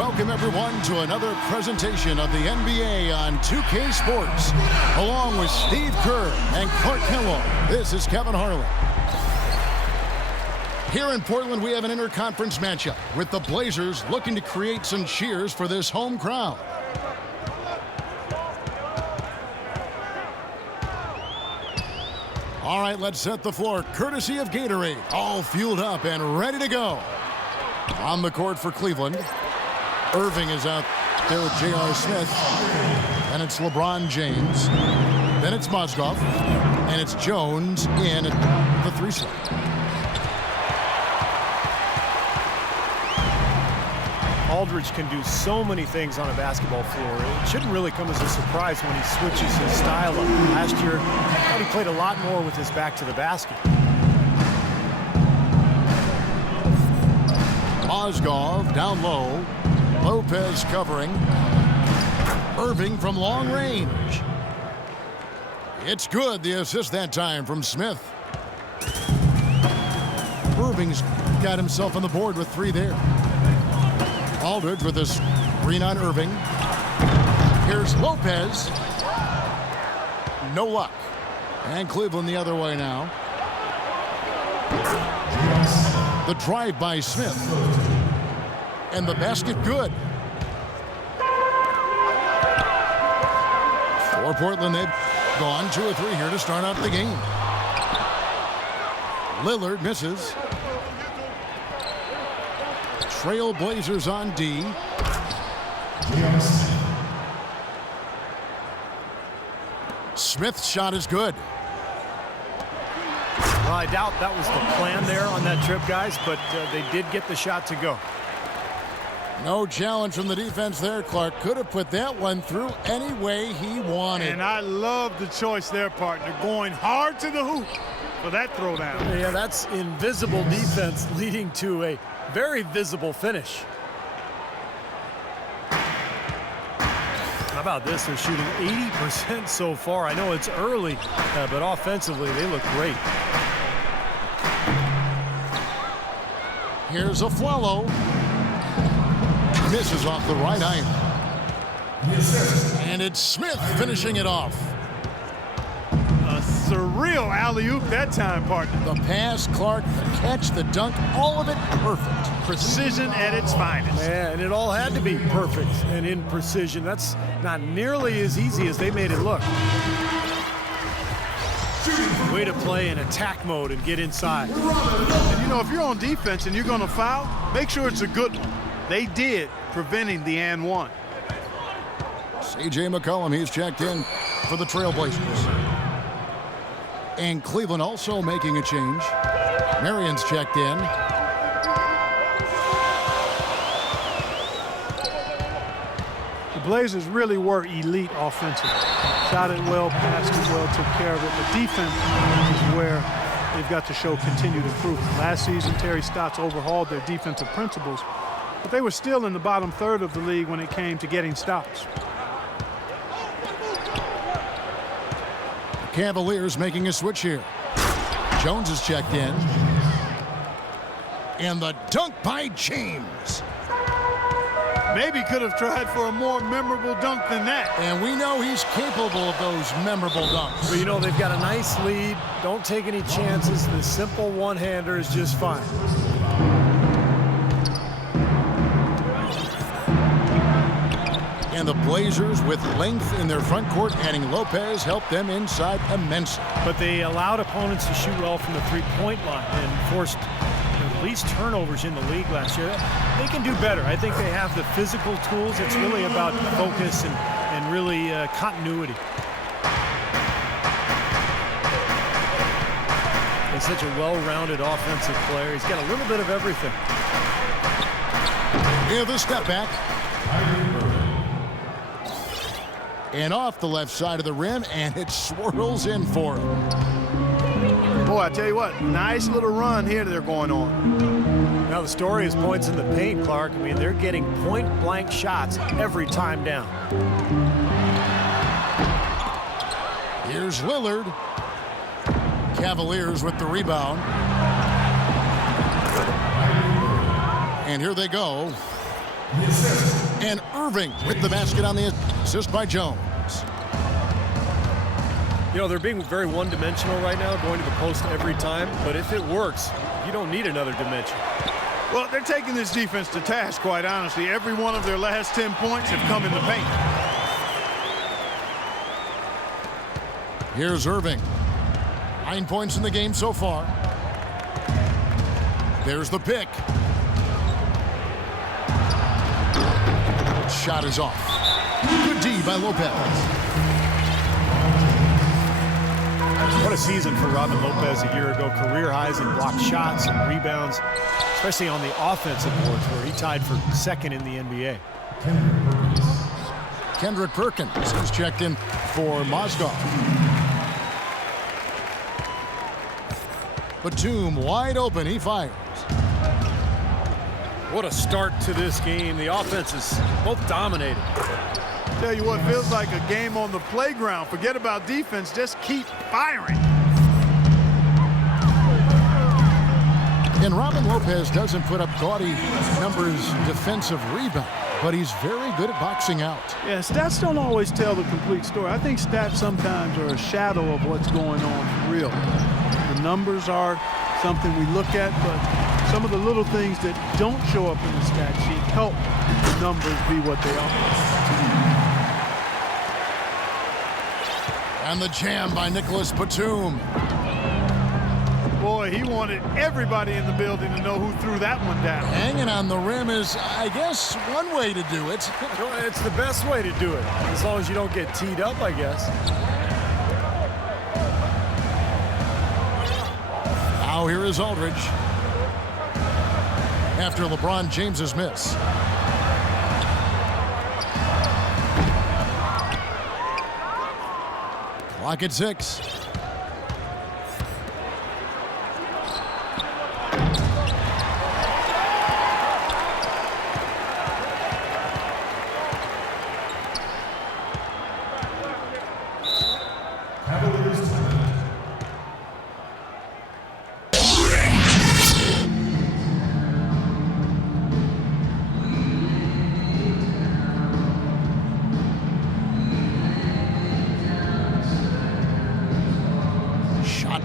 Welcome, everyone, to another presentation of the NBA on 2K Sports. Along with Steve Kerr and Clark Kellogg, this is Kevin Harlan. Here in Portland, we have an interconference matchup with the Blazers looking to create some cheers for this home crowd. All right, let's set the floor, courtesy of Gatorade. All fueled up and ready to go. On the court for Cleveland. Irving is out there with J.R. Smith. And it's LeBron James. Then it's Mozgov. And it's Jones in at the 3 slot. Aldridge can do so many things on a basketball floor. It shouldn't really come as a surprise when he switches his style up. Last year, I thought he played a lot more with his back to the basket. Mozgov down low. Lopez covering. Irving from long range. It's good. The assist that time from Smith. Irving's got himself on the board with 3 there. Aldridge with his screen on Irving. Here's Lopez. No luck. And Cleveland the other way now. The drive by Smith. And the basket good. For Portland, they've gone 2 or 3 here to start out the game. Lillard misses. Trail Blazers on D. Smith's shot is good. Well, I doubt that was the plan there on that trip, guys, but they did get the shot to go. No challenge from the defense there. Clark could have put that one through any way he wanted. And I love the choice there, partner, going hard to the hoop for that throwdown. Yeah, that's invisible defense leading to a very visible finish. How about this? They're shooting 80% so far. I know it's early, but offensively, they look great. Here's Aflalo. Misses off the right iron. And it's Smith finishing it off. A surreal alley-oop that time, partner. The pass, Clark, the catch, the dunk, all of it perfect. Precision at its finest. Yeah, and it all had to be perfect and in precision. That's not nearly as easy as they made it look. Way to play in attack mode and get inside. And you know, if you're on defense and you're going to foul, make sure it's a good one. They did, preventing the and one. C.J. McCollum, he's checked in for the Trailblazers. And Cleveland also making a change. Marion's checked in. The Blazers really were elite offensively. Shot it well, passed it well, took care of it. The defense is where they've got to show continued improvement. Last season, Terry Stotts overhauled their defensive principles, but they were still in the bottom third of the league when it came to getting stops. Cavaliers making a switch here. Jones is checked in. And the dunk by James. Maybe could have tried for a more memorable dunk than that. And we know he's capable of those memorable dunks. But you know, they've got a nice lead. Don't take any chances. The simple one-hander is just fine. And the Blazers, with length in their front court, adding Lopez, helped them inside immensely. But they allowed opponents to shoot well from the three-point line and forced the least turnovers in the league last year. They can do better. I think they have the physical tools. It's really about focus and really continuity. He's such a well-rounded offensive player. He's got a little bit of everything. Here, the step back. And off the left side of the rim, and it swirls in for him. Boy, I tell you what, nice little run here they're going on. Now the story is points in the paint, Clark. I mean, they're getting point-blank shots every time down. Here's Lillard. Cavaliers with the rebound. And here they go. And Irving with the basket on the assist by Jones. You know, they're being very one-dimensional right now, going to the post every time. But if it works, you don't need another dimension. Well, they're taking this defense to task, quite honestly. Every one of their last 10 points have come in the paint. Here's Irving. 9 points in the game so far. There's the pick. Shot is off. Good D by Lopez. What a season for Robin Lopez a year ago. Career highs in blocked shots and rebounds, especially on the offensive boards where he tied for second in the NBA. Kendrick Perkins is checked in for Mozgov. Batum wide open. He fires. What a start to this game. The offense is both dominated. Tell you what, feels like a game on the playground. Forget about defense, just keep firing. And Robin Lopez doesn't put up gaudy numbers defensive rebound, but he's very good at boxing out. Yeah, stats don't always tell the complete story. I think stats sometimes are a shadow of what's going on for real. The numbers are something we look at, but some of the little things that don't show up in the stat sheet help the numbers be what they are. And the jam by Nicholas Batum. Boy, he wanted everybody in the building to know who threw that one down. Hanging on the rim is, I guess, one way to do it. It's the best way to do it, as long as you don't get teed up, I guess. Now here is Aldridge. After LeBron James's miss. Clock at 6.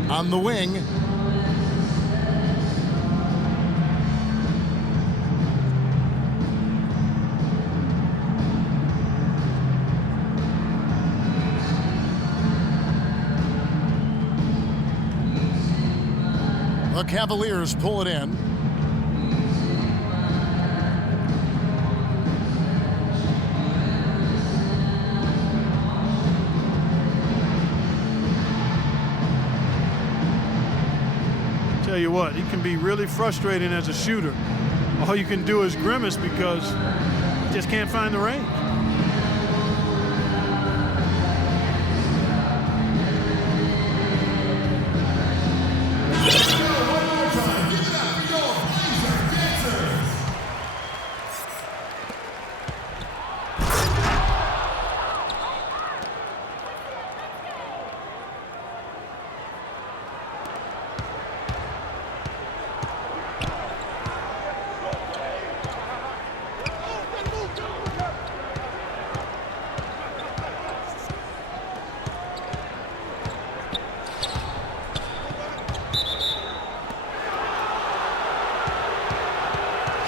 On the wing. The Cavaliers pull it in. Tell you what, he can be really frustrating as a shooter. All you can do is grimace because you just can't find the range.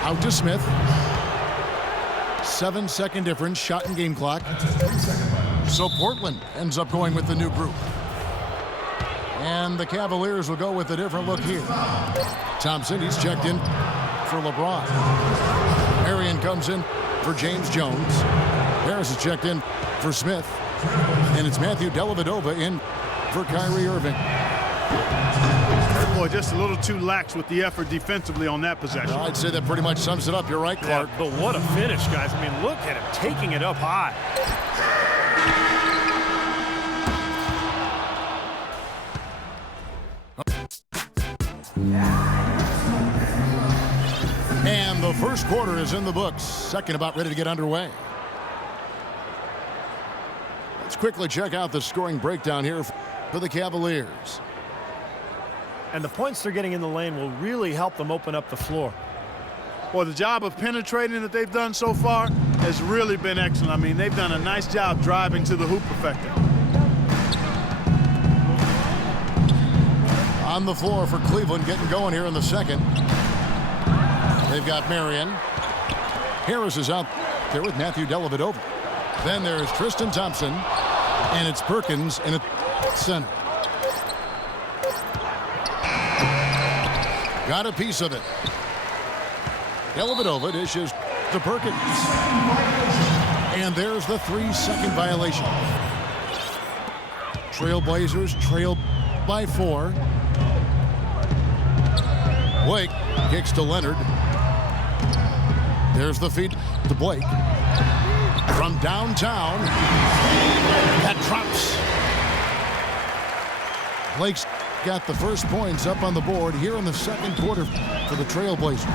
Out to Smith. 7-second difference, shot and game clock. So Portland ends up going with the new group. And the Cavaliers will go with a different look here. Thompson, he's checked in for LeBron. Arian comes in for James Jones. Harris is checked in for Smith. And it's Matthew Dellavedova in for Kyrie Irving. Boy, just a little too lax with the effort defensively on that possession. Well, I'd say that pretty much sums it up. You're right, Clark. Yeah, but what a finish, guys. I mean, look at him taking it up high. And the first quarter is in the books. Second about ready to get underway. Let's quickly check out the scoring breakdown here for the Cavaliers. And the points they're getting in the lane will really help them open up the floor. Well, the job of penetrating that they've done so far has really been excellent. I mean, they've done a nice job driving to the hoop effective. On the floor for Cleveland, getting going here in the second. They've got Marion. Harris is out there with Matthew Dellavedova. Then there's Tristan Thompson, and it's Perkins in at center. Got a piece of it. Dellavedova dishes to Perkins. And there's the 3-second violation. Trailblazers trail by 4. Blake kicks to Leonard. There's the feed to Blake. From downtown, that drops. Blake's got the first points up on the board here in the second quarter for the Trailblazers.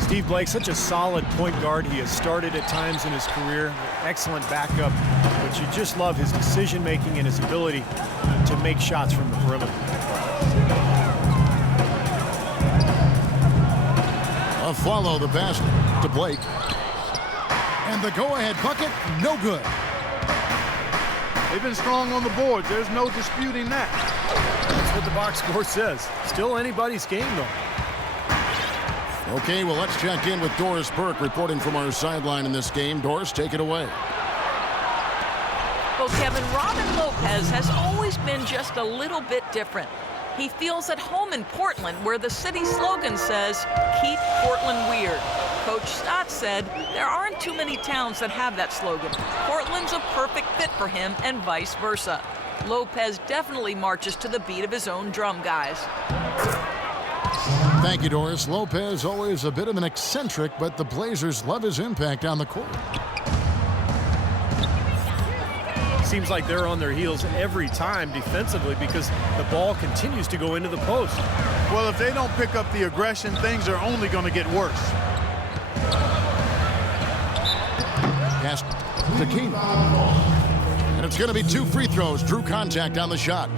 Steve Blake, such a solid point guard. He has started at times in his career. Excellent backup, but you just love his decision-making and his ability to make shots from the perimeter. Follow the pass to Blake. And the go-ahead bucket, no good. They've been strong on the board. There's no disputing that. That's what the box score says. Still anybody's game, though. Okay, well, let's check in with Doris Burke reporting from our sideline in this game. Doris, take it away. Well, Kevin, Robin Lopez has always been just a little bit different. He feels at home in Portland, where the city slogan says, "Keep Portland weird." Coach Stott said there aren't too many towns that have that slogan. Portland's a perfect fit for him and vice versa. Lopez definitely marches to the beat of his own drum, guys. Thank you, Doris. Lopez, always a bit of an eccentric, but the Blazers love his impact on the court. Seems like they're on their heels every time defensively because the ball continues to go into the post. Well, if they don't pick up the aggression, things are only going to get worse. Pass to King. And it's going to be 2 free throws. Drew contact on the shot.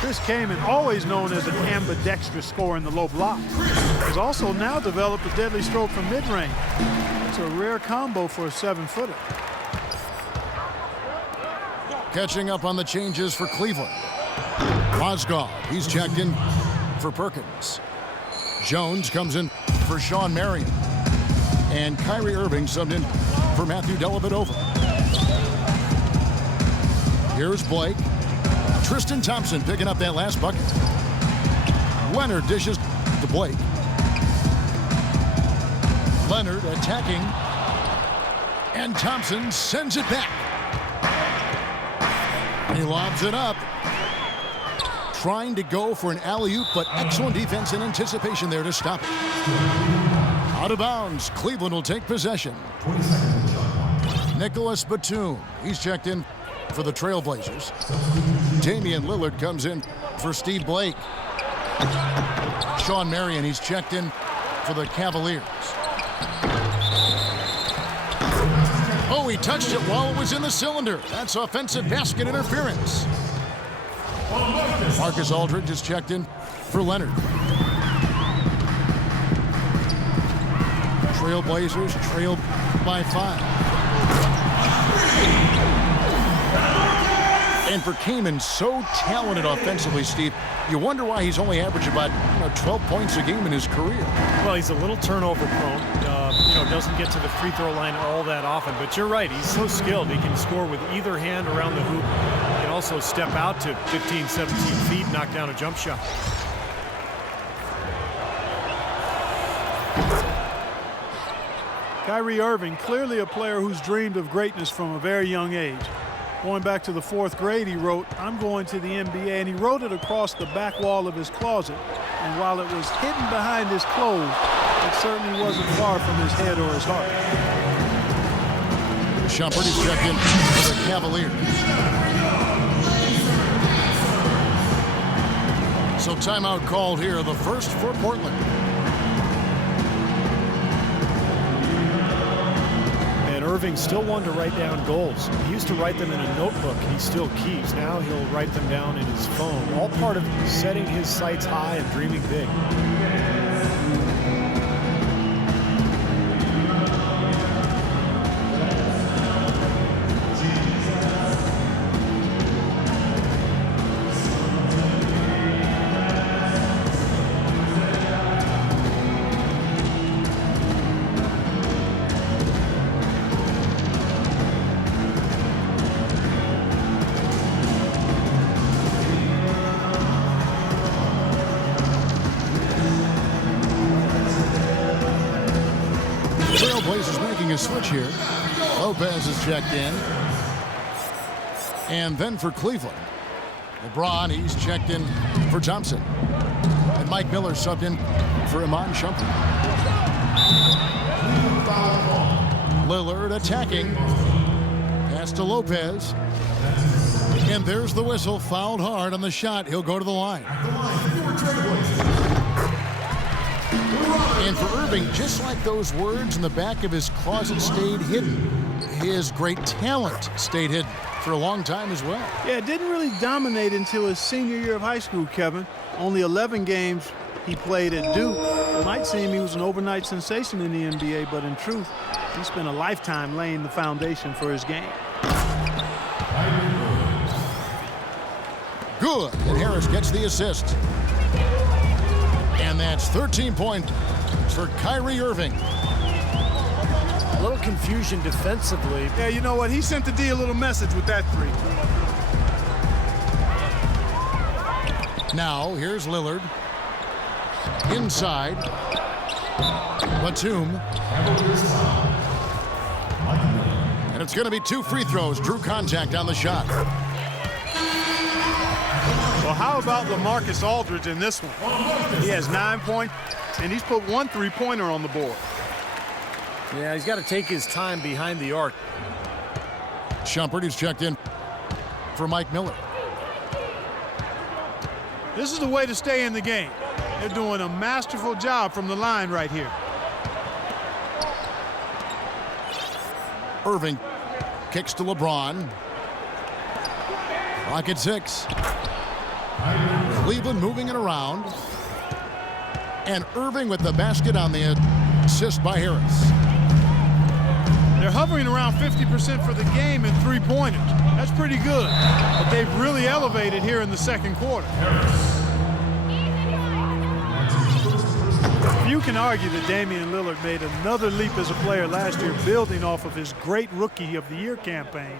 Chris Kaman, always known as an ambidextrous scorer in the low block, has also now developed a deadly stroke from mid-range. It's a rare combo for a 7-footer. Catching up on the changes for Cleveland. Mozgov, he's checked in for Perkins. Jones comes in for Sean Marion. And Kyrie Irving subbed in for Matthew Dellavedova. Here's Blake. Tristan Thompson picking up that last bucket. Leonard dishes to Blake. Leonard attacking. And Thompson sends it back. He lobs it up. Trying to go for an alley-oop, but excellent defense and anticipation there to stop it. Out of bounds. Cleveland will take possession. Nicholas Batum. He's checked in for the Trailblazers. Damian Lillard comes in for Steve Blake. Sean Marion, he's checked in for the Cavaliers. Oh, he touched it while it was in the cylinder. That's offensive basket interference. Marcus Aldridge is checked in for Leonard. Trailblazers trail by 5. And for Kaman, so talented offensively, Steve, you wonder why he's only averaged about 12 points a game in his career. Well, he's a little turnover prone. Doesn't get to the free throw line all that often. But you're right, he's so skilled. He can score with either hand around the hoop. He can also step out to 15, 17 feet, knock down a jump shot. Kyrie Irving, clearly a player who's dreamed of greatness from a very young age. Going back to the 4th grade, he wrote, "I'm going to the NBA," and he wrote it across the back wall of his closet. And while it was hidden behind his clothes, it certainly wasn't far from his head or his heart. Shumpert is checked in for the Cavaliers. So timeout called here, the first for Portland. Irving still wanted to write down goals. He used to write them in a notebook. He still keeps. Now he'll write them down in his phone. All part of setting his sights high and dreaming big. Trailblazers making a switch here. Lopez is checked in. And then for Cleveland, LeBron, he's checked in for Thompson. And Mike Miller subbed in for Iman Shumpert. Lillard attacking. Pass to Lopez. And there's the whistle. Fouled hard on the shot. He'll go to the line. And for Irving, just like those words in the back of his closet stayed hidden, his great talent stayed hidden for a long time as well. Yeah, it didn't really dominate until his senior year of high school, Kevin. Only 11 games he played at Duke. It might seem he was an overnight sensation in the NBA, but in truth, he spent a lifetime laying the foundation for his game. Good, and Harris gets the assist. And that's 13 points for Kyrie Irving. A little confusion defensively. Yeah, you know what? He sent the D a little message with that three. Now, here's Lillard. Inside. Batum. And it's going to be 2 free throws. Drew contact on the shot. Well, how about LaMarcus Aldridge in this one? He has 9 points, and he's put 1 3-pointer on the board. Yeah, he's got to take his time behind the arc. Shumpert, he's checked in for Mike Miller. This is the way to stay in the game. They're doing a masterful job from the line right here. Irving kicks to LeBron. Clock at 6. Cleveland moving it around. And Irving with the basket on the assist by Harris. They're hovering around 50% for the game in 3-pointers. That's pretty good. But they've really elevated here in the second quarter. You can argue that Damian Lillard made another leap as a player last year, building off of his great Rookie of the Year campaign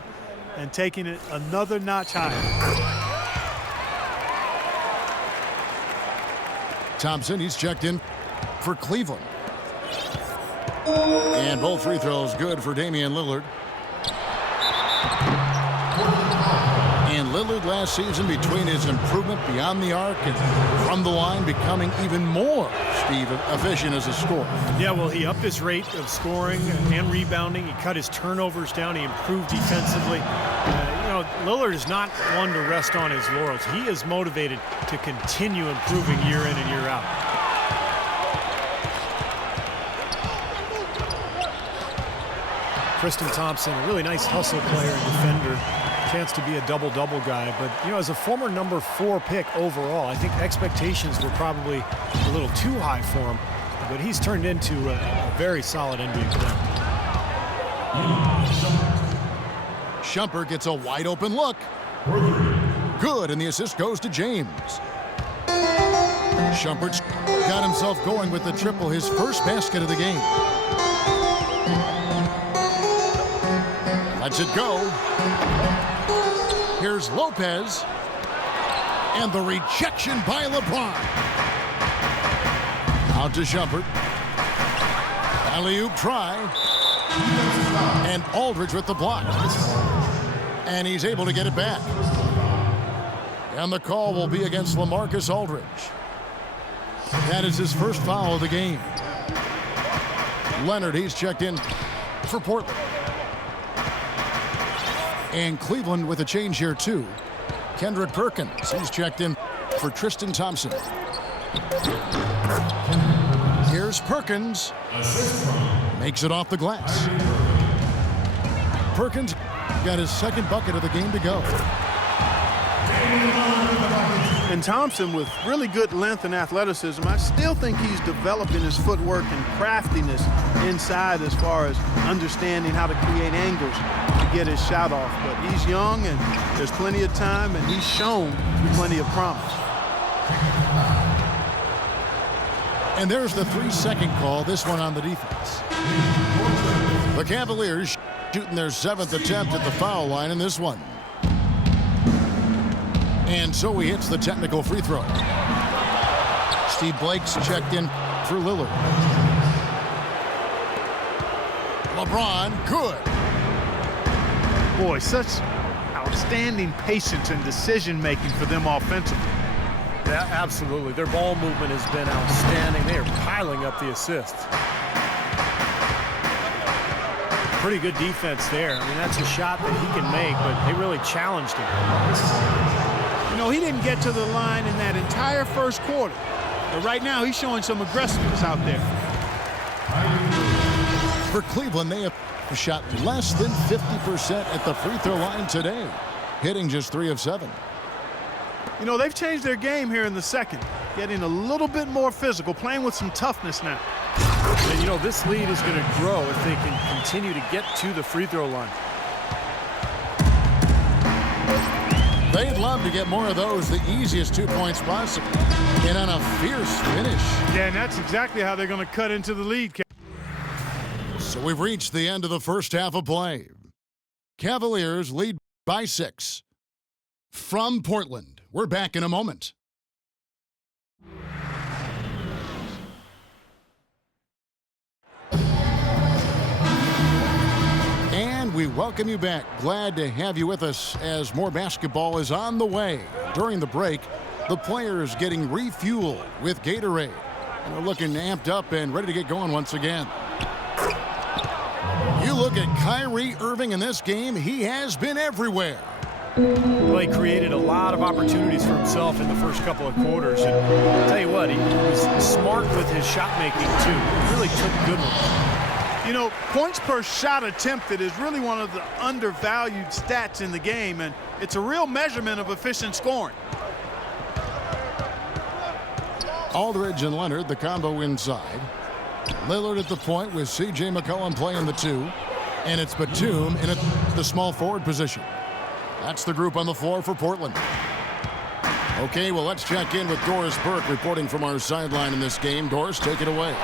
and taking it another notch higher. Thompson, he's checked in for Cleveland. And both free throws good for Damian Lillard. And Lillard last season, between his improvement beyond the arc and from the line, becoming even more, Steve, efficient as a scorer. Yeah, well, he upped his rate of scoring and rebounding. He cut his turnovers down. He improved defensively. Lillard is not one to rest on his laurels. He is motivated to continue improving year in and year out. Tristan Thompson, a really nice hustle player and defender. Chance to be a double-double guy. But, as a former number 4 pick overall, I think expectations were probably a little too high for him. But he's turned into a very solid NBA player. Shumpert gets a wide open look. Good, and the assist goes to James. Shumpert's got himself going with the triple, his first basket of the game. Lets it go. Here's Lopez. And the rejection by LeBron. Out to Shumpert. Alley-oop try. And Aldridge with the block. And he's able to get it back. And the call will be against LaMarcus Aldridge. That is his first foul of the game. Leonard, he's checked in for Portland. And Cleveland with a change here, too. Kendrick Perkins, he's checked in for Tristan Thompson. Here's Perkins. Makes it off the glass. Perkins got his second bucket of the game to go. And Thompson, with really good length and athleticism, I still think he's developing his footwork and craftiness inside as far as understanding how to create angles to get his shot off. But he's young, and there's plenty of time, and he's shown plenty of promise. And there's the 3-second call, this one on the defense. The Cavaliers shooting their 7th attempt at the foul line in this one. And so he hits the technical free throw. Steve Blake's checked in for Lillard. LeBron, good. Boy, such outstanding patience and decision-making for them offensively. Yeah, absolutely. Their ball movement has been outstanding. They are piling up the assists. Pretty good defense there. I mean, that's a shot that he can make, but they really challenged him. You know, he didn't get to the line in that entire first quarter. But right now, he's showing some aggressiveness out there. For Cleveland, they have shot less than 50% at the free throw line today, hitting just 3 of 7. You know, they've changed their game here in the second, getting a little bit more physical, playing with some toughness now. And, you know, this lead is going to grow if they can continue to get to the free throw line. They'd love to get more of those, the easiest 2 points possible, and on a fierce finish. Yeah, and that's exactly how they're going to cut into the lead. So we've reached the end of the first half of play. Cavaliers lead by 6. From Portland, we're back in a moment. And we welcome you back. Glad to have you with us as more basketball is on the way. During the break, the players getting refueled with Gatorade. And we're looking amped up and ready to get going once again. You look at Kyrie Irving in this game, he has been everywhere. Well, he created a lot of opportunities for himself in the first couple of quarters. And I'll tell you what, he was smart with his shot making, too. He really took good ones. You know, points per shot attempted is really one of the undervalued stats in the game, and it's a real measurement of efficient scoring. Aldridge and Leonard, the combo inside. Lillard at the point with C.J. McCollum playing the 2. And it's Batum in the small forward position. That's the group on the floor for Portland. Okay, well, let's check in with Doris Burke reporting from our sideline in this game. Doris, take it away.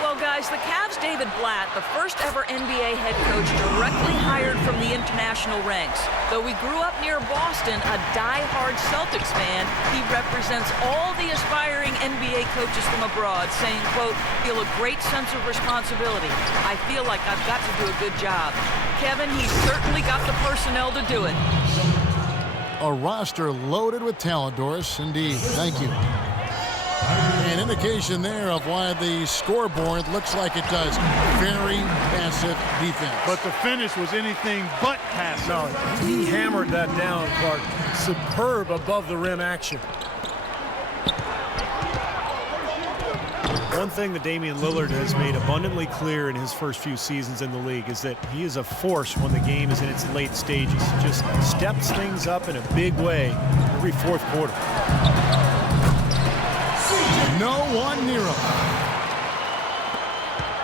Well, guys, the Cavs' David Blatt, the first ever NBA head coach directly hired from the international ranks. Though he grew up near Boston, a die-hard Celtics fan, he represents all the aspiring NBA coaches from abroad, saying, quote, feel a great sense of responsibility. I feel like I've got to do a good job. Kevin, he's certainly got the personnel to do it. A roster loaded with talent, Doris. Indeed. Thank you. An indication there of why the scoreboard looks like it does. Very passive defense. But the finish was anything but passive. No, he hammered that down, Clark. Superb above the rim action. One thing that Damian Lillard has made abundantly clear in his first few seasons in the league is that he is a force when the game is in its late stages. Just steps things up in a big way every fourth quarter. No one near him.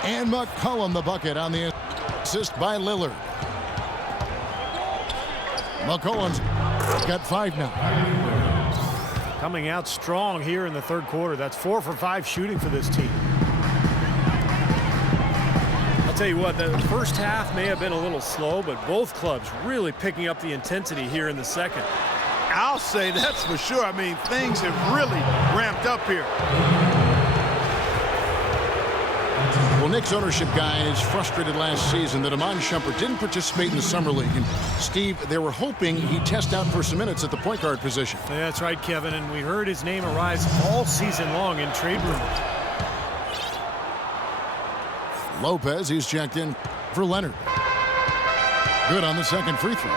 And McCollum the bucket on the assist by Lillard. McCollum's got 5 now. Coming out strong here in the third quarter. That's 4 for 5 shooting for this team. I'll tell you what, the first half may have been a little slow, but both clubs really picking up the intensity here in the second. I'll say that's for sure. I mean, things have really ramped up here. Well, Knicks ownership guys frustrated last season that Iman Shumpert didn't participate in the Summer League. And, Steve, they were hoping he'd test out for some minutes at the point guard position. Yeah, that's right, Kevin, and we heard his name arise all season long in trade rumors. Lopez, he's checked in for Leonard. Good on the second free throw.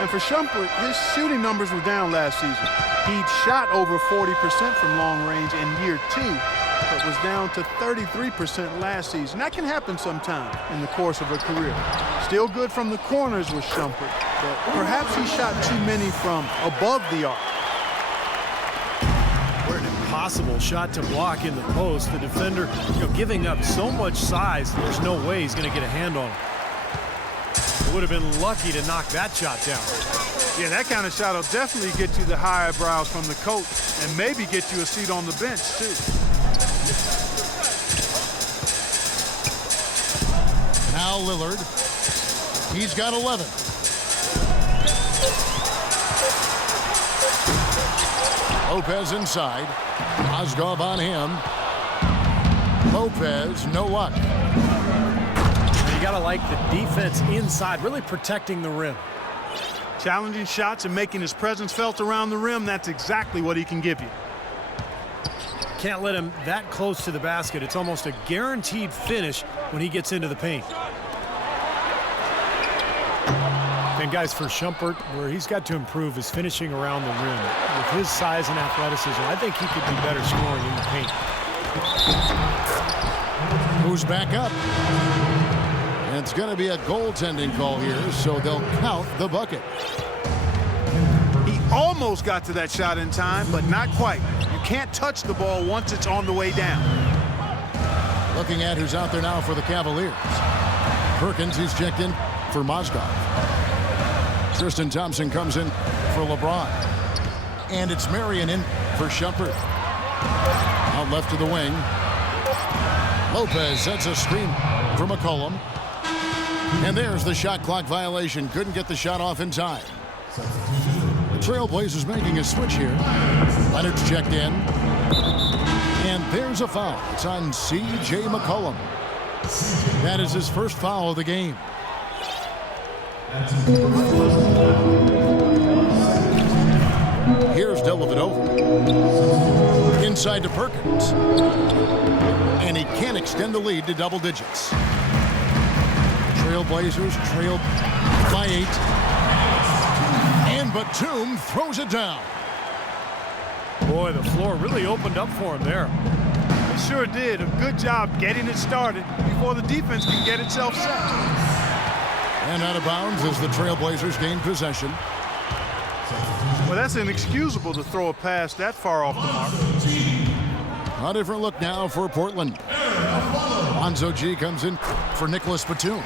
And for Shumpert, his shooting numbers were down last season. He'd shot over 40% from long range in year 2. but was down to 33% last season. That can happen sometime in the course of a career. Still good from the corners with Shumpert, but perhaps he shot too many from above the arc. What an impossible shot to block in the post. The defender, giving up so much size, there's no way he's going to get a hand on it. He would have been lucky to knock that shot down. Yeah, that kind of shot will definitely get you the high eyebrows from the coach and maybe get you a seat on the bench, too. Now Lillard. He's got 11. Lopez inside. Mozgov on him. Lopez, no luck. You got to like the defense inside, really protecting the rim. Challenging shots and making his presence felt around the rim, that's exactly what he can give you. Can't let him that close to the basket. It's almost a guaranteed finish when he gets into the paint. And guys, for Shumpert, where he's got to improve is finishing around the rim. With his size and athleticism, I think he could be better scoring in the paint. Who's back up? And it's going to be a goaltending call here, so they'll count the bucket. He almost got to that shot in time, but not quite. You can't touch the ball once it's on the way down. Looking at who's out there now for the Cavaliers. Perkins, he's checked in for Mozgov. Tristan Thompson comes in for LeBron. And it's Marion in for Shumpert. Out left to the wing. Lopez sets a screen for McCollum. And there's the shot clock violation. Couldn't get the shot off in time. The Trailblazers making a switch here. Leonard's checked in. And there's a foul. It's on C.J. McCollum. That is his first foul of the game. Here's Dellavedova. Inside to Perkins. And he can't extend the lead to double digits. Trailblazers trailed by 8. And Batum throws it down. Boy, the floor really opened up for him there. It sure did. A good job getting it started before the defense can get itself set. And out of bounds as the Trailblazers gain possession. Well, that's inexcusable to throw a pass that far off the mark. A different look now for Portland. Lonzo G comes in for Nicholas Batum.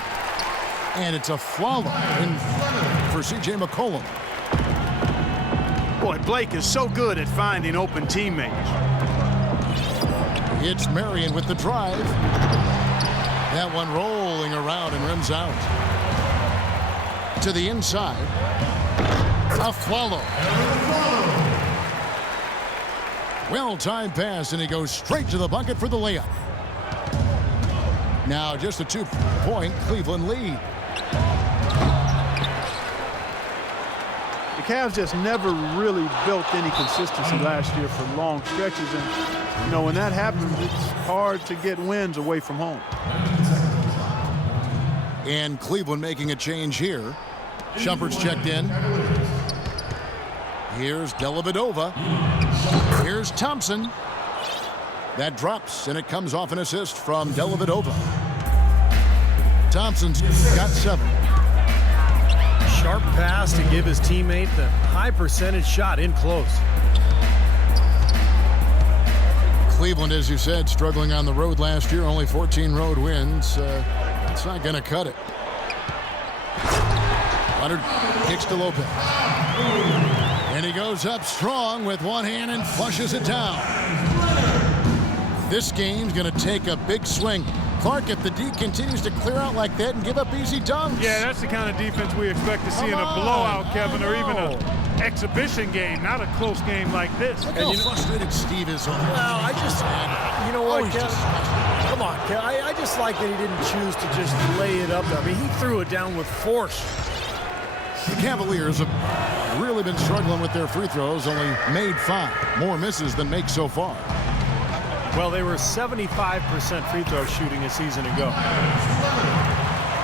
And it's a follow in for C.J. McCollum. Boy, Blake is so good at finding open teammates. It's Marion with the drive. That one rolling around and rims out. To the inside. A follow. Well-timed pass, and he goes straight to the bucket for the layup. Now just a 2-point Cleveland lead. The Cavs just never really built any consistency last year for long stretches. And, when that happens, it's hard to get wins away from home. And Cleveland making a change here. Shumpert's checked in. Here's Dellavedova. Here's Thompson. That drops, and it comes off an assist from Dellavedova. Thompson's got 7. Sharp pass to give his teammate the high percentage shot in close. Cleveland, as you said, struggling on the road last year. Only 14 road wins. It's not going to cut it. Leonard kicks to Lopez. And he goes up strong with one hand and flushes it down. This game's going to take a big swing. Clark, if the D continues to clear out like that and give up easy dunks. Yeah, that's the kind of defense we expect to see in a blowout, Kevin, or even an exhibition game, not a close game like this. Look how frustrated Steve is on Well, I just, you know what, come on, Kev, I just like that he didn't choose to just lay it up there. I mean, he threw it down with force. The Cavaliers have really been struggling with their free throws, only made 5. More misses than makes so far. Well, they were 75% free throw shooting a season ago.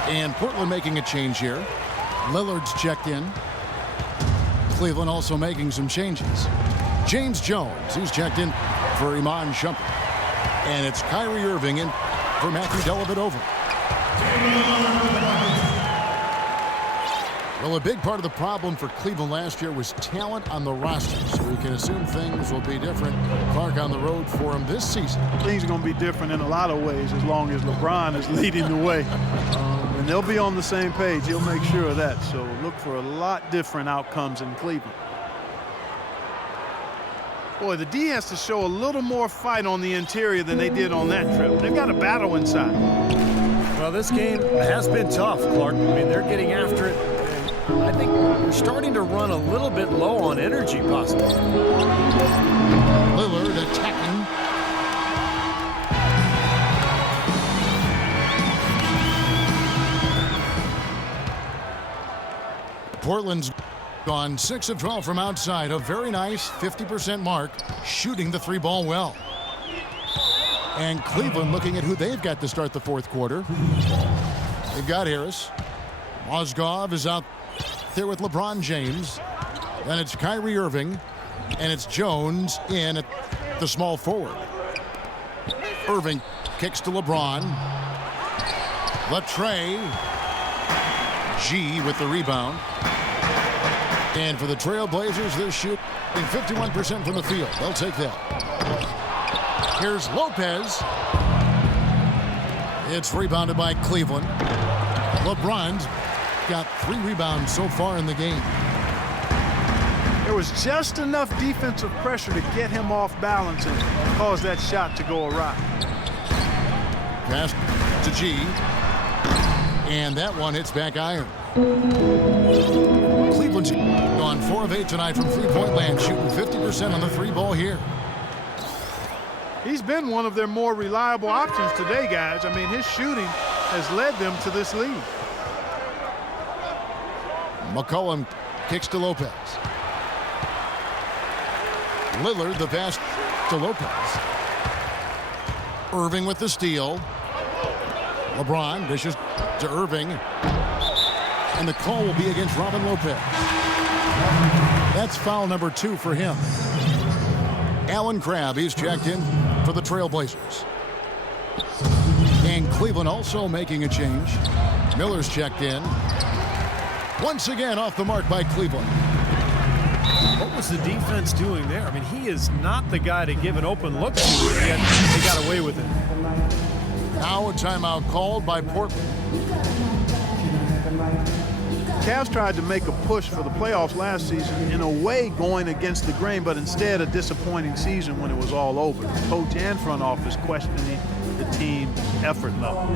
And Portland making a change here. Lillard's checked in. Cleveland also making some changes. James Jones, he's checked in for Iman Shumpert. And it's Kyrie Irving in for Matthew Dellavedova. Well, a big part of the problem for Cleveland last year was talent on the roster, so we can assume things will be different. Clark on the road for him this season. Things are going to be different in a lot of ways as long as LeBron is leading the way. And they'll be on the same page. He'll make sure of that. So look for a lot different outcomes in Cleveland. Boy, the D has to show a little more fight on the interior than they did on that trip. They've got a battle inside. Well, this game has been tough, Clark. I mean, they're getting after it. And I think we're starting to run a little bit low on energy, possibly. Lillard attacking. Portland's gone 6 of 12 from outside. A very nice 50% mark, shooting the 3-ball well. And Cleveland looking at who they've got to start the fourth quarter. They've got Harris. Mozgov is out there with LeBron James. Then it's Kyrie Irving. And it's Jones in at the small forward. Irving kicks to LeBron. Latrey. G with the rebound. And for the Trailblazers, they're shooting 51% from the field. They'll take that. Here's Lopez. It's rebounded by Cleveland. LeBron's got 3 rebounds so far in the game. There was just enough defensive pressure to get him off balance and cause that shot to go awry. Pass to G. And that one hits back iron. Cleveland's gone 4 of 8 tonight from three-point land, shooting 50% on the 3-ball here. He's been one of their more reliable options today, guys. I mean, his shooting has led them to this lead. McCollum kicks to Lopez. Lillard, the pass to Lopez. Irving with the steal. LeBron dishes to Irving. And the call will be against Robin Lopez. That's foul number 2 for him. Alan Crabb, he's checked in for the Trailblazers. And Cleveland also making a change. Miller's checked in. Once again off the mark by Cleveland. What was the defense doing there? I mean, he is not the guy to give an open look to, yet they got away with it. Now a timeout called by Portland. Cavs tried to make a push for the playoffs last season, in a way going against the grain, but instead a disappointing season when it was all over. Coach and front office questioning the team's effort level.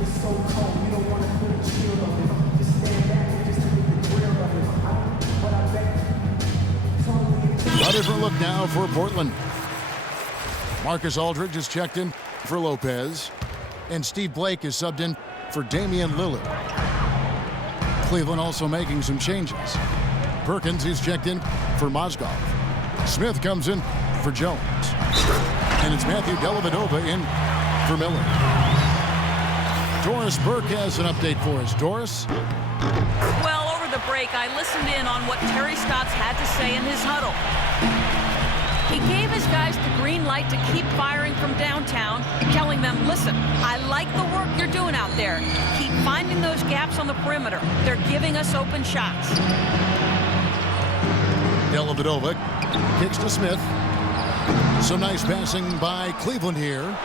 It's so cold, you don't want to put a shield on it. Just stand back and just look at the grill of it. But I bet. A different look now for Portland. Marcus Aldridge is checked in for Lopez. And Steve Blake is subbed in for Damian Lillard. Cleveland also making some changes. Perkins is checked in for Mozgov. Smith comes in for Jones. And it's Matthew Dellavedova in for Miller. Doris Burke has an update for us. Doris? Well, over the break, I listened in on what Terry Stotts had to say in his huddle. He gave his guys the green light to keep firing from downtown, telling them, listen, I like the work you're doing out there. Keep finding those gaps on the perimeter. They're giving us open shots. Dellavedova kicks to Smith. Some nice passing by Cleveland here.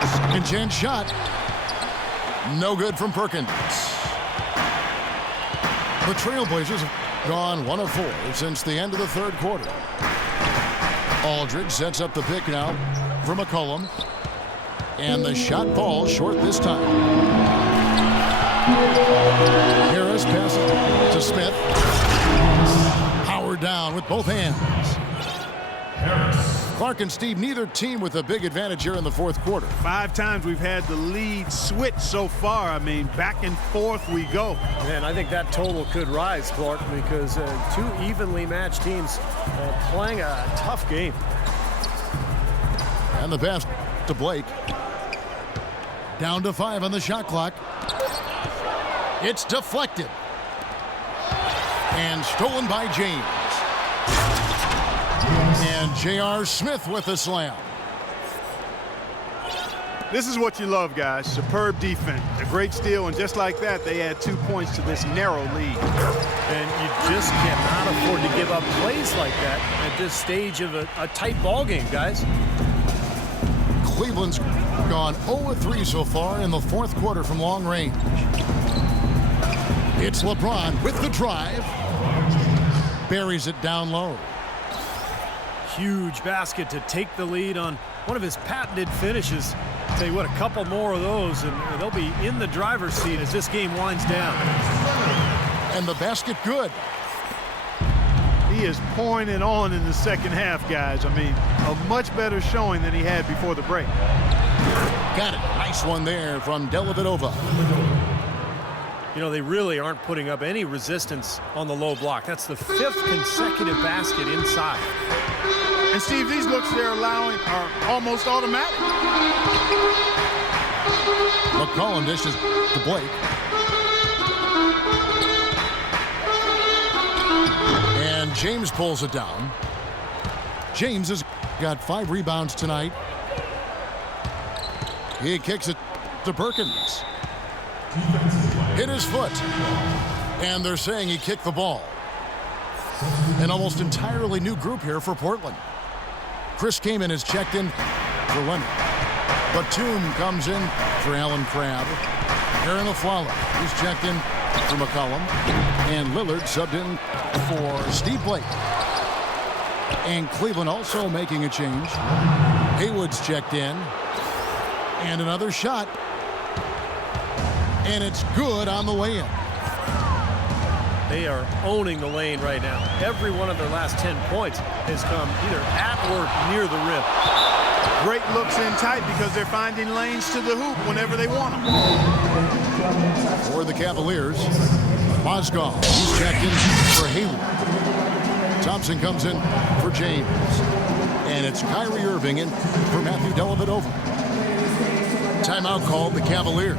Second chance shot. No good from Perkins. The Trailblazers have gone 1 of 4 since the end of the third quarter. Aldridge sets up the pick now for McCollum. And the shot falls short this time. Harris passes to Smith. Howard down with both hands. Harris. Clark and Steve, neither team with a big advantage here in the fourth quarter. 5 times we've had the lead switch so far. I mean, back and forth we go. And I think that total could rise, Clark, because two evenly matched teams playing a tough game. And the pass to Blake. Down to 5 on the shot clock. It's deflected. And stolen by James. And J.R. Smith with the slam. This is what you love, guys. Superb defense, a great steal, and just like that, they add 2 points to this narrow lead. And you just cannot afford to give up plays like that at this stage of a tight ball game, guys. Cleveland's gone 0-3 so far in the fourth quarter from long range. It's LeBron with the drive. Buries it down low. Huge basket to take the lead on one of his patented finishes. Tell you what, a couple more of those, and they'll be in the driver's seat as this game winds down. And the basket good. He is pouring it on in the second half, guys. I mean, a much better showing than he had before the break. Got it. Nice one there from Dellavedova. You know, they really aren't putting up any resistance on the low block. That's the 5th consecutive basket inside. And Steve, these looks they're allowing are almost automatic. McCollum dishes to Blake. And James pulls it down. James has got 5 rebounds tonight. He kicks it to Perkins. Hit his foot. And they're saying he kicked the ball. An almost entirely new group here for Portland. Chris Kaman is checked in for Leonard. Batum comes in for Allen Crabbe. Aaron Aflalo is checked in for McCollum. And Lillard subbed in for Steve Blake. And Cleveland also making a change. Haywood's checked in. And another shot. And it's good on the way in. They are owning the lane right now. Every one of their last 10 points has come either at or near the rim. Great looks in tight because they're finding lanes to the hoop whenever they want them. For the Cavaliers, Mozgov, he's checked in for Hayward. Thompson comes in for James. And it's Kyrie Irving in for Matthew Dellavedova. Timeout called the Cavaliers.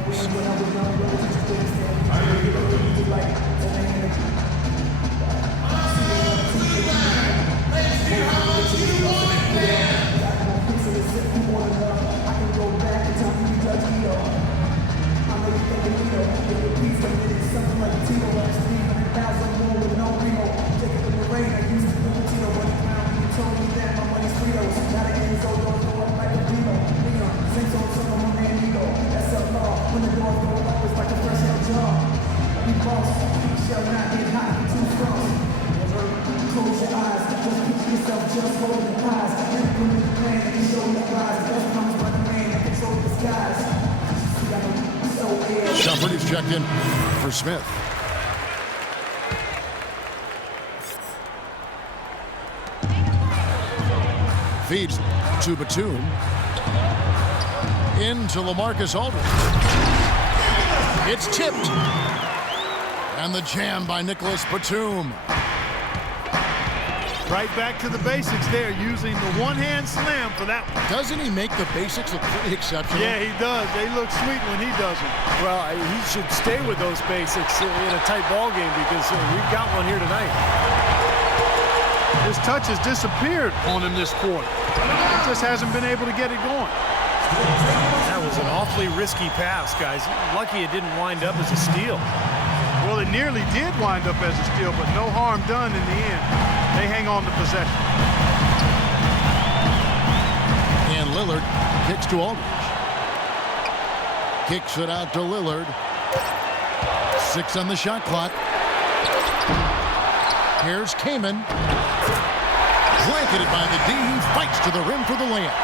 Shumpert checked in for Smith. Feeds to Batum. Into LaMarcus Aldridge. It's tipped. And the jam by Nicholas Batum. Right back to the basics there, using the one-hand slam for that one. Doesn't he make the basics look pretty exceptional? Yeah, he does. They look sweet when he does it. Well, he should stay with those basics in a tight ball game because we've got one here tonight. His touch has disappeared on him this quarter. He just hasn't been able to get it going. That was an awfully risky pass, guys. Lucky it didn't wind up as a steal. Well, it nearly did wind up as a steal, but no harm done in the end. They hang on to possession. And Lillard kicks to Aldridge. Kicks it out to Lillard. 6 on the shot clock. Here's Kaman. Blanketed by the D. He fights to the rim for the layup.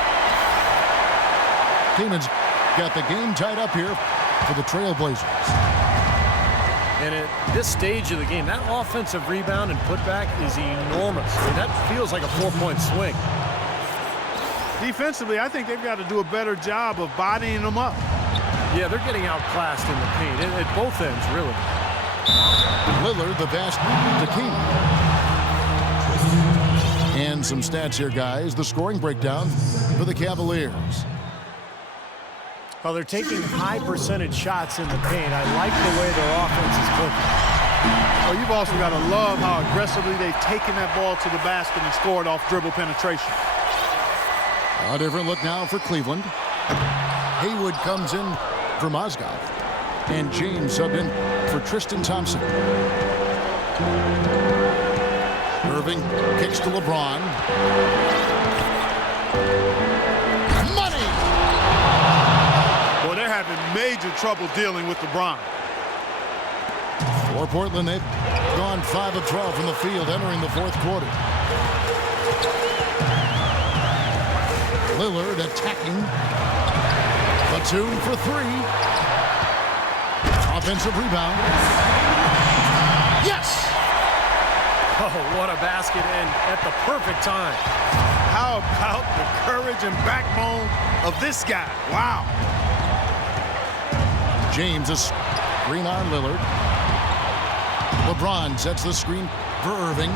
Kaman's got the game tied up here for the Trailblazers. And at this stage of the game, that offensive rebound and putback is enormous. I mean, that feels like a 4-point swing. Defensively, I think they've got to do a better job of bodying them up. Yeah, they're getting outclassed in the paint at both ends, really. Lillard, the pass to King. And some stats here, guys. The scoring breakdown for the Cavaliers. Well, they're taking high percentage shots in the paint. I like the way their offense is clicking. Well, you've also got to love how aggressively they've taken that ball to the basket and scored off dribble penetration. A different look now for Cleveland. Haywood comes in for Mozgov. And James subbed in for Tristan Thompson. Irving kicks to LeBron. Money! Well, they're having major trouble dealing with LeBron. For Portland, they've gone 5 of 12 from the field entering the fourth quarter. Lillard attacking. Batum for 3. Offensive rebound. Yes! Oh, what a basket, and at the perfect time. How about the courage and backbone of this guy? Wow. James is screen on Lillard. LeBron sets the screen for Irving.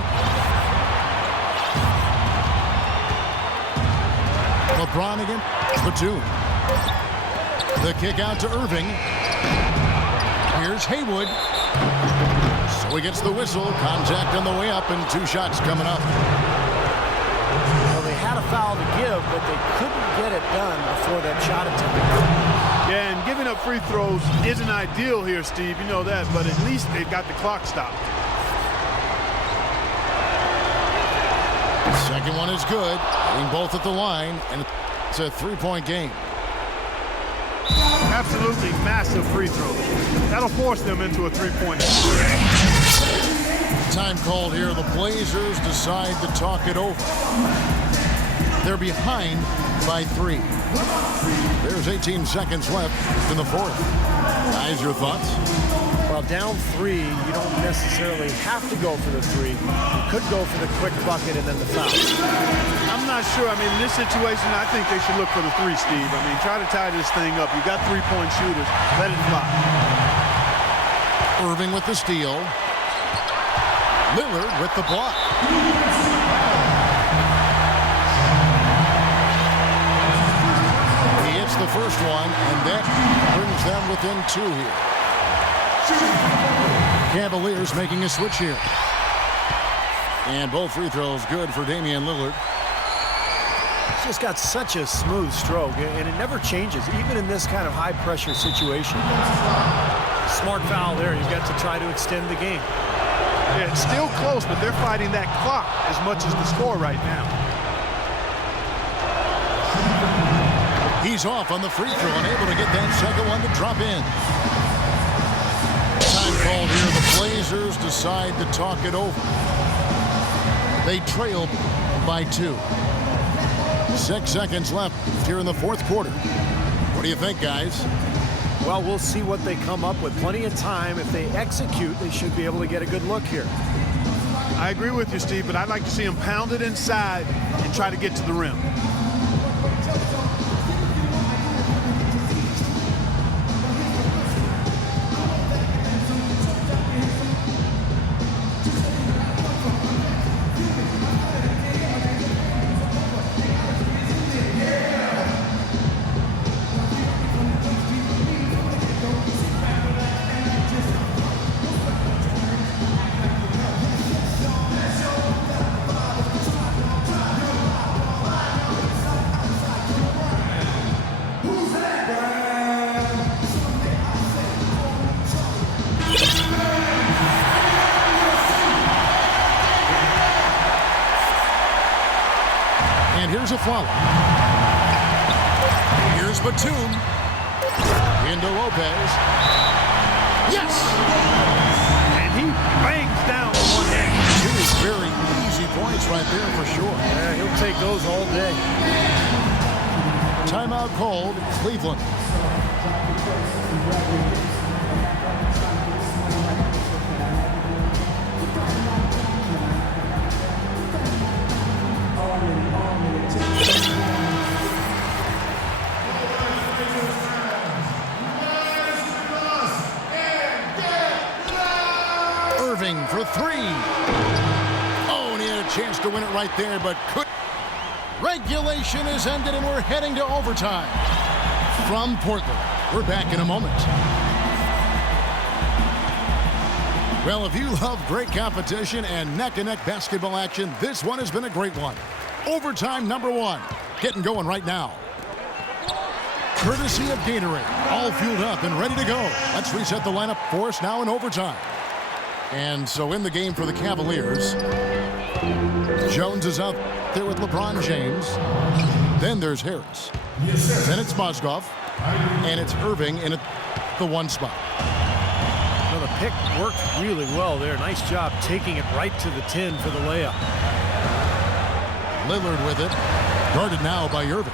LeBron again. Batum. The kick out to Irving. Here's Haywood. So he gets the whistle. Contact on the way up, and 2 shots coming up. Well, they had a foul to give, but they couldn't get it done before that shot attempt. Yeah, and giving up free throws isn't ideal here, Steve. You know that, but at least they've got the clock stopped. Second one is good. Being both at the line, and it's a 3-point game. Absolutely massive free throws. That'll force them into a 3-pointer. Time called here. The Blazers decide to talk it over. They're behind by 3. There's 18 seconds left in the fourth. Guys, your thoughts? Well, down 3, you don't necessarily have to go for the 3. You could go for the quick bucket and then the foul. I'm not sure. I mean, in this situation, I think they should look for the 3, Steve. I mean, try to tie this thing up. You got 3-point shooters. Let it fly. Irving with the steal. Lillard with the block. He hits the first one, and that brings them within 2 here. Cavaliers making a switch here. And both free throws good for Damian Lillard. He's just got such a smooth stroke, and it never changes, even in this kind of high-pressure situation. Smart foul there. You've got to try to extend the game. Yeah, it's still close, but they're fighting that clock as much as the score right now. He's off on the free throw, unable to get that second one to drop in. Time called here. The Blazers decide to talk it over. They trail by 2. 6 seconds left here in the fourth quarter. What do you think, guys? Well, we'll see what they come up with. Plenty of time. If they execute, they should be able to get a good look here. I agree with you, Steve, but I'd like to see him pound it inside and try to get to the rim. Here's a follow. Here's Batum. Into Lopez. Yes! And he bangs down with one hand. 2 very easy points right there for sure. Yeah, he'll take those all day. Timeout called, Cleveland. three. Oh, and he had a chance to win it right there, but couldn't. Regulation is ended, and we're heading to overtime. From Portland, we're back in a moment. Well, if you love great competition and neck-and-neck basketball action, this one has been a great one. Overtime number one, getting going right now. Courtesy of Gatorade, all fueled up and ready to go. Let's reset the lineup for us now in overtime. And so in the game for the Cavaliers, Jones is out there with LeBron James. Then there's Harris. Then it's Mozgov. And it's Irving in the one spot. Well, the pick worked really well there. Nice job taking it right to the 10 for the layup. Lillard with it. Guarded now by Irving.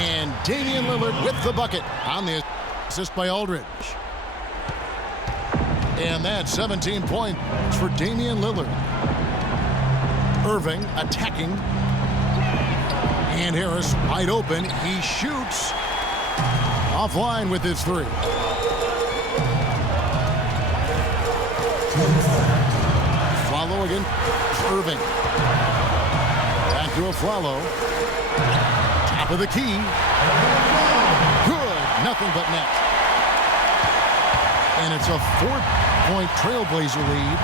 And Damian Lillard with the bucket on the assist by Aldridge. And that's 17 points for Damian Lillard. Irving attacking. And Harris wide open. He shoots. Offline with his three. Follow again. Irving. Back to a follow. Top of the key. Good. Nothing but net. And it's a 4-point Trailblazer lead.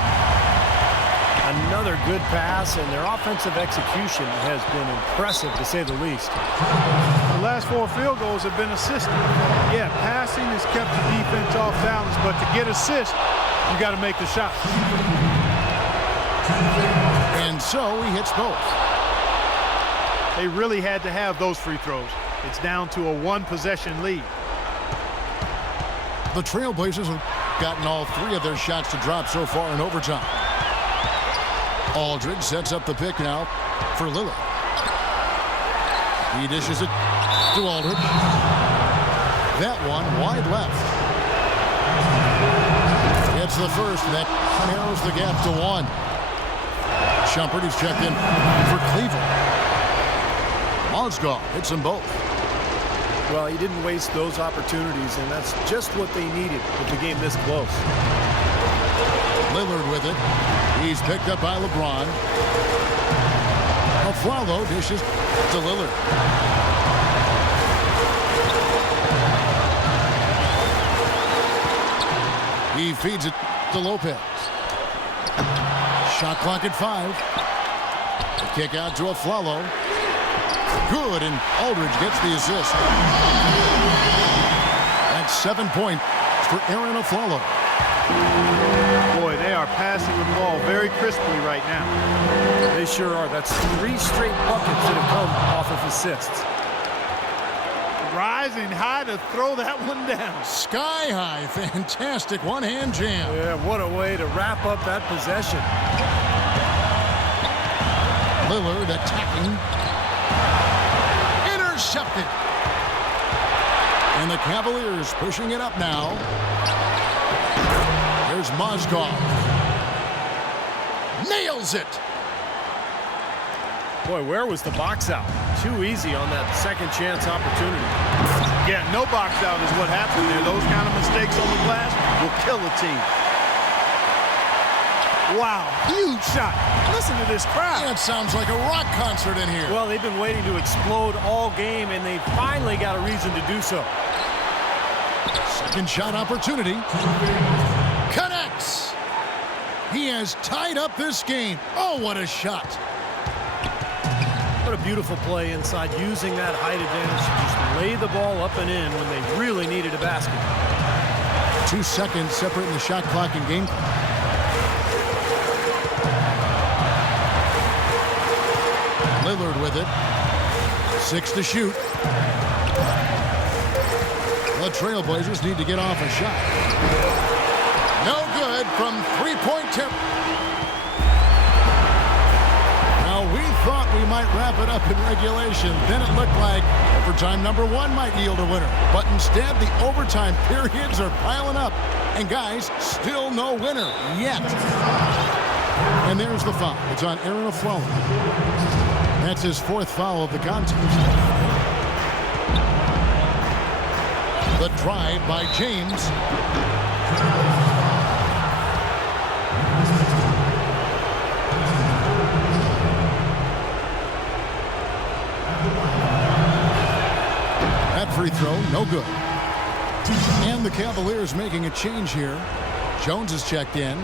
Another good pass, and their offensive execution has been impressive, to say the least. The last 4 field goals have been assisted. Yeah, passing has kept the defense off balance, but to get assists, you got to make the shot. And so he hits both. They really had to have those free throws. It's down to a 1-possession lead. The Trailblazers have gotten all 3 of their shots to drop so far in overtime. Aldridge sets up the pick now for Lillard. He dishes it to Aldridge. That one wide left. It's the first, and that narrows the gap to 1. Shumpert is checked in for Cleveland. Mozgov hits them both. Well, he didn't waste those opportunities, and that's just what they needed with the game this close. Lillard with it. He's picked up by LeBron. Aflalo dishes to Lillard. He feeds it to Lopez. Shot clock at 5. The kick out to Aflalo. Good, and Aldridge gets the assist. That's 7 points for Aaron Aflalo. Boy, they are passing the ball very crisply right now. They sure are. That's 3 straight buckets that have come off of assists. Rising high to throw that one down. Sky high, fantastic one-hand jam. Yeah, what a way to wrap up that possession. Lillard attacking. Intercepted. And the Cavaliers pushing it up now. There's Mozgov. Nails it. Boy, where was the box out? Too easy on that second chance opportunity. Yeah, no box out is what happened there. Those kind of mistakes on the glass will kill a team. Wow, huge shot. Listen to this crowd. Yeah, it sounds like a rock concert in here. Well, they've been waiting to explode all game, and they finally got a reason to do so. Second shot opportunity. Connects. He has tied up this game. Oh, what a shot. What a beautiful play inside, using that height advantage to just lay the ball up and in when they really needed a basket. 2 seconds separating the shot clock and game clock. Lillard with it. 6 to shoot. The Trailblazers need to get off a shot. No good from three-point tip. Now, we thought we might wrap it up in regulation. Then it looked like overtime number 1 might yield a winner. But instead, the overtime periods are piling up. And, guys, still no winner yet. And there's the foul. It's on Aaron Aflalo. That's his 4th foul of the contest. The drive by James. free throw, no good. And the Cavaliers making a change here. Jones is checked in.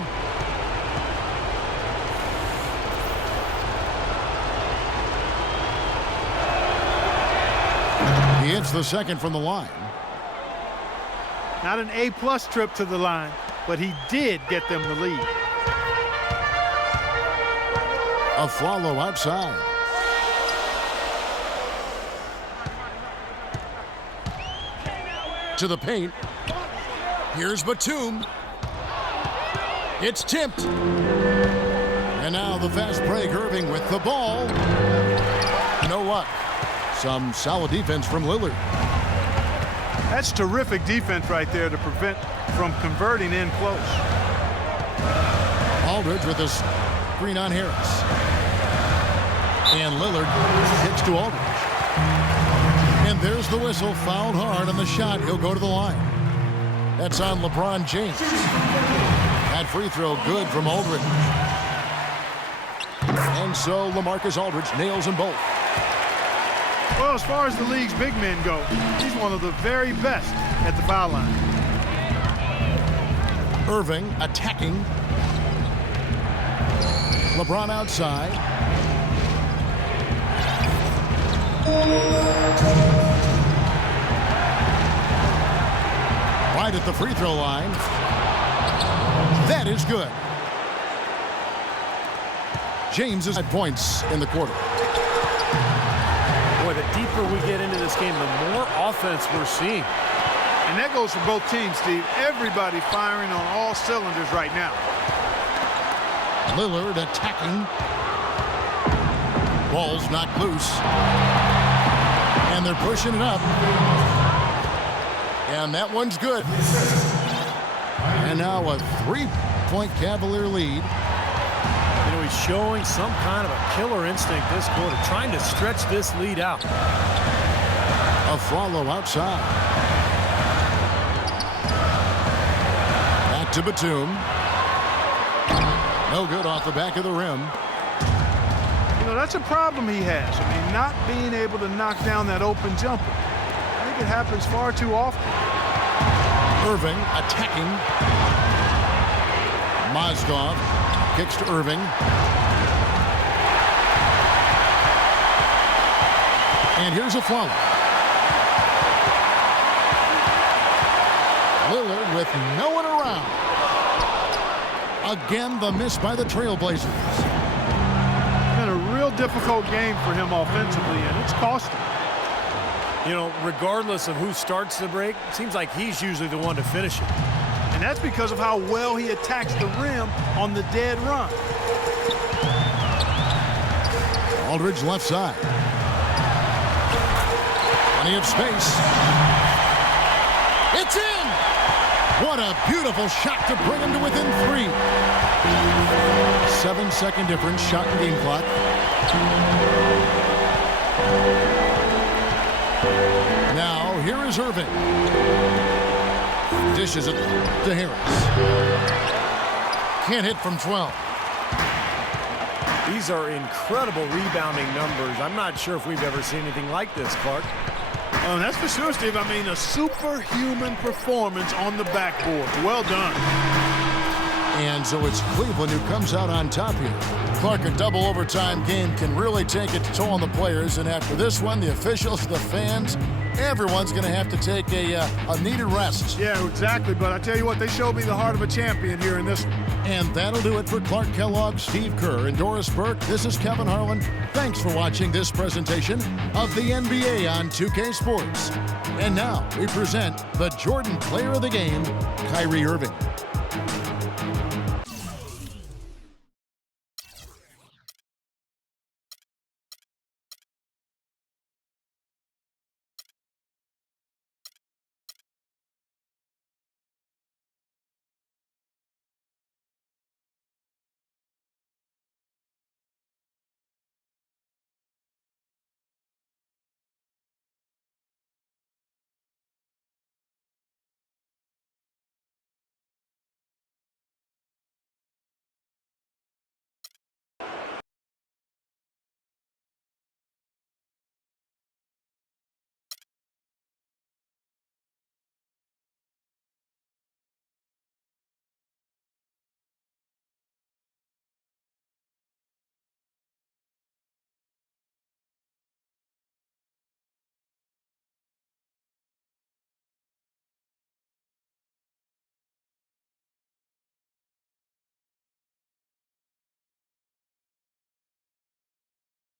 He hits the second from the line. Not an A-plus trip to the line, but he did get them the lead. A follow outside. To the paint. Here's Batum. It's tipped. And now the fast break. Irving with the ball. You know what? Some solid defense from Lillard. That's terrific defense right there to prevent from converting in close. Aldridge with a screen on Harris. And Lillard kicks to Aldridge. And there's the whistle. Fouled hard on the shot. He'll go to the line. That's on LeBron James. That free throw good from Aldridge. And so LaMarcus Aldridge nails them both. Well, as far as the league's big men go, he's one of the very best at the foul line. Irving attacking. LeBron outside. Right at the free throw line. That is good. James is at points in the quarter. Boy, the deeper we get into this game, the more offense we're seeing. And that goes for both teams, Steve. Everybody firing on all cylinders right now. Lillard attacking. Ball's knocked loose. And they're pushing it up. And that one's good. And now a three-point Cavalier lead. You know, he's showing some kind of a killer instinct this quarter, trying to stretch this lead out. A follow outside. Back to Batum. No good off the back of the rim. You know, that's a problem he has. I mean, not being able to knock down that open jumper. I think it happens far too often. Irving attacking. Mozgov kicks to Irving. And here's a foul. Lillard with no one around. Again, the miss by the Trailblazers. Been a real difficult game for him offensively, and it's cost him. You know, regardless of who starts the break, it seems like he's usually the one to finish it. And that's because of how well he attacks the rim on the dead run. Aldridge left side. Plenty of space. It's in! What a beautiful shot to bring him to within 3. 7-second difference, shot and game clock. Now, here is Irving. Dishes it to Harris. Can't hit from 12. These are incredible rebounding numbers. I'm not sure if we've ever seen anything like this, Clark. Oh, that's for sure, Steve. I mean, a superhuman performance on the backboard. Well done. And so it's Cleveland who comes out on top here. Clark, a double overtime game can really take its toll on the players. And after this one, the officials, the fans, everyone's going to have to take a needed rest. Yeah, exactly. But I tell you what, they showed me the heart of a champion here in this one. And that'll do it for Clark Kellogg, Steve Kerr, and Doris Burke. This is Kevin Harlan. Thanks for watching this presentation of the NBA on 2K Sports. And now we present the Jordan Player of the Game, Kyrie Irving.